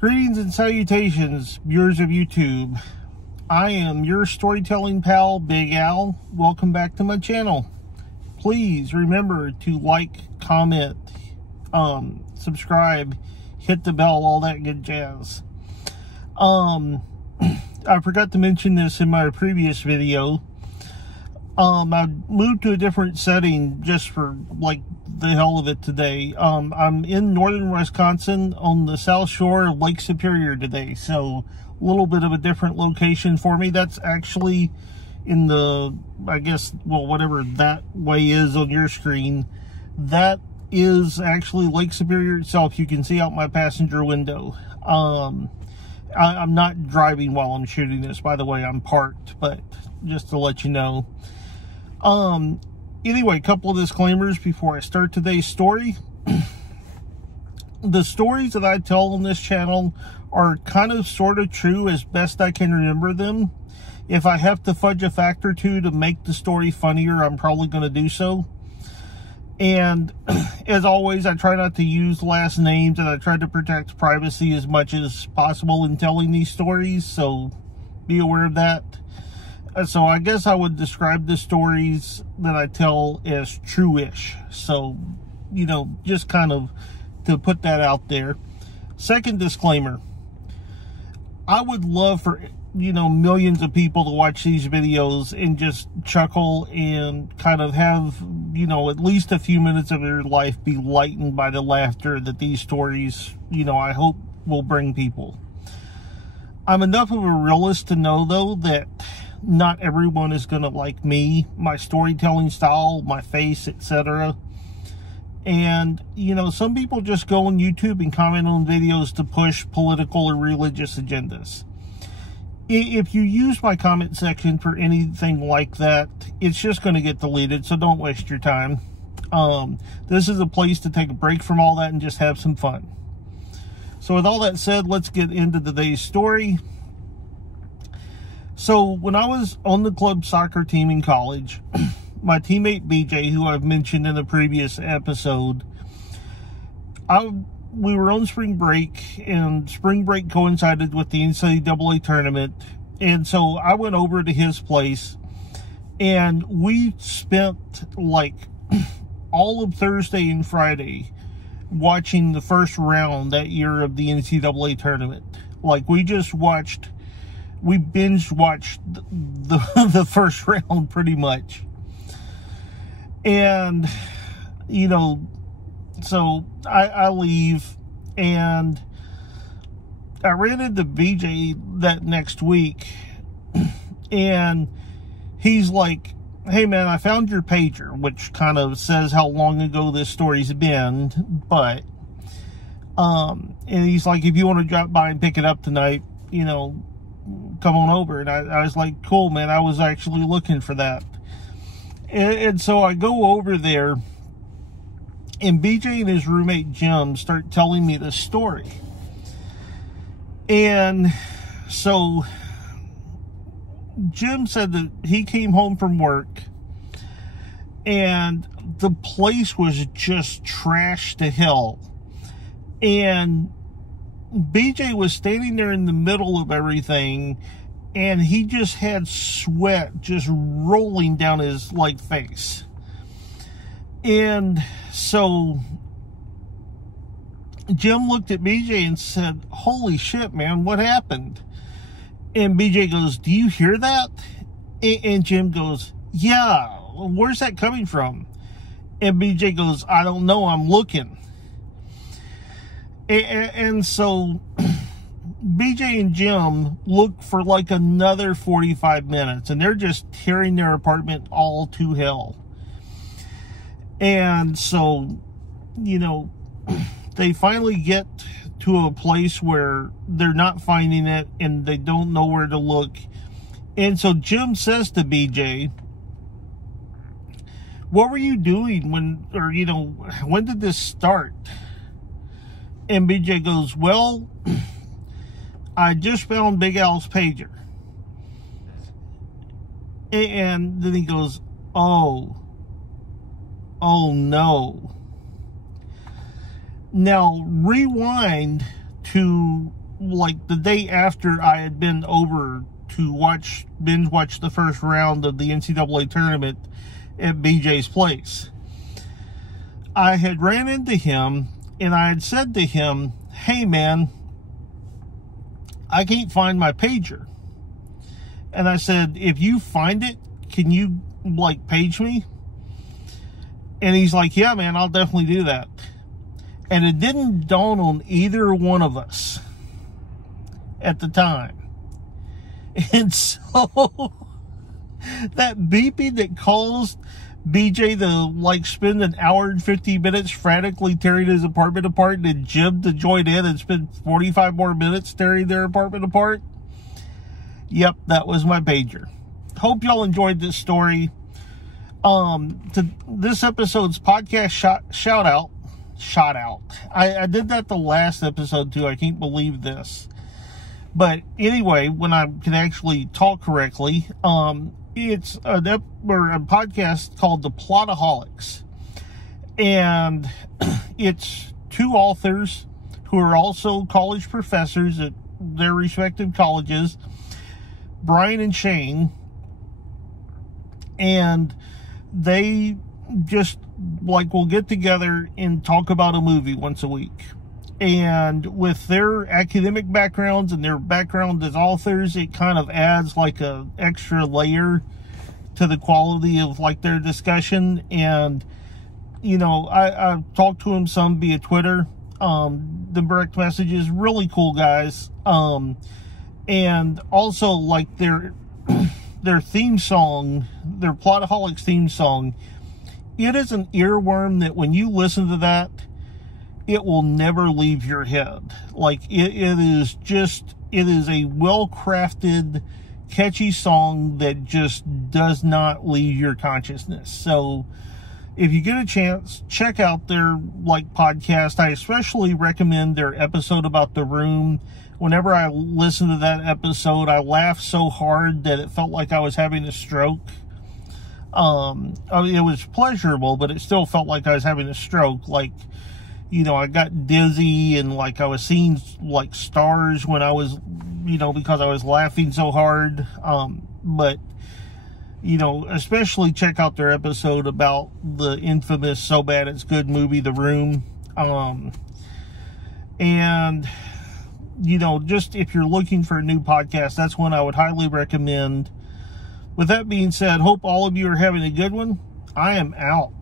Greetings and salutations, viewers of YouTube. I am your storytelling pal, Big Al. Welcome back to my channel. Please remember to like, comment, subscribe, hit the bell, all that good jazz. I forgot to mention this in my previous video. I moved to a different setting just for like the hell of it today. I'm in northern Wisconsin on the south shore of Lake Superior today, so a little bit of a different location for me. That's actually in the, I guess, well, whatever that way is on your screen, that is actually Lake Superior itself. You can see out my passenger window. I'm not driving while I'm shooting this, by the way. I'm parked, but just to let you know. Anyway, a couple of disclaimers before I start today's story. The stories that I tell on this channel are kind of sort of true as best I can remember them. If I have to fudge a fact or two to make the story funnier, I'm probably going to do so. And as always, I try not to use last names, and I try to protect privacy as much as possible in telling these stories, so be aware of that. So I guess I would describe the stories that I tell as true-ish. So, you know, just kind of to put that out there. Second disclaimer. I would love for, you know, millions of people to watch these videos and just chuckle and kind of have, you know, at least a few minutes of their life be lightened by the laughter that these stories, you know, I hope will bring people. I'm enough of a realist to know, though, that not everyone is going to like me, my storytelling style, my face, etc. And, you know, some people just go on YouTube and comment on videos to push political or religious agendas. If you use my comment section for anything like that, it's just going to get deleted, so don't waste your time. This is a place to take a break from all that and just have some fun. So with all that said, let's get into today's story. So when I was on the club soccer team in college, my teammate BJ, who I've mentioned in the previous episode, we were on spring break, and spring break coincided with the NCAA tournament. And so I went over to his place, and we spent like all of Thursday and Friday watching the first round that year of the NCAA tournament. Like, we binge watched the first round pretty much. And, you know, so I leave, and I ran into BJ that next week, and he's like, "Hey man, I found your pager," which kind of says how long ago this story's been, but, and he's like, "If you want to drop by and pick it up tonight, you know, come on over." And I was like, "Cool, man, I was actually looking for that." And so I go over there, and BJ and his roommate Jim start telling me this story. And so Jim said that he came home from work, and the place was just trashed to hell. And BJ was standing there in the middle of everything, and he just had sweat just rolling down his, like, face. And so Jim looked at BJ and said, "Holy shit, man, what happened?" And BJ goes, "Do you hear that?" And Jim goes, "Yeah, where's that coming from?" And BJ goes, "I don't know, I'm looking." And so BJ and Jim look for like another 45 minutes, and they're just tearing their apartment all to hell. And so, you know, they finally get to a place where they're not finding it, and they don't know where to look. And so Jim says to BJ, "What were you doing when did this start?" And BJ goes, "Well, I just found Big Al's pager." And then he goes, oh no. Now rewind to like the day after I had been over to binge watch the first round of the NCAA tournament at BJ's place. I had ran into him and I had said to him, hey man, I can't find my pager. And I said, if you find it, can you like page me? And he's like, yeah man, I'll definitely do that. And it didn't dawn on either one of us at the time. And so that beeping that caused BJ to like spend an hour and 50 minutes frantically tearing his apartment apart, and then Jim to join in and spend 45 more minutes tearing their apartment apart. Yep, that was my pager. Hope y'all enjoyed this story. To this episode's podcast shout out. I did that the last episode too. I can't believe this. But anyway, when I can actually talk correctly, it's a podcast called the Plotaholics. And it's two authors who are also college professors at their respective colleges, Bryan and Shane. And they just like will get together and talk about a movie once a week. And with their academic backgrounds and their background as authors, it kind of adds like a extra layer to the quality of like their discussion. And, you know, I talked to him some via Twitter, the direct messages, really cool guys. And also like their theme song, their Plotaholics theme song, it is an earworm that when you listen to that, it will never leave your head. Like it is a well-crafted, catchy song that just does not leave your consciousness. So if you get a chance, check out their like podcast. I especially recommend their episode about The Room. Whenever I listen to that episode, I laughed so hard that it felt like I was having a stroke. It was pleasurable, but it still felt like I was having a stroke. Like, you know, I got dizzy and like I was seeing like stars when I was, you know, because I was laughing so hard. But, you know, especially check out their episode about the infamous So Bad It's Good movie, The Room. And, you know, just if you're looking for a new podcast, that's one I would highly recommend. With that being said, hope all of you are having a good one. I am out.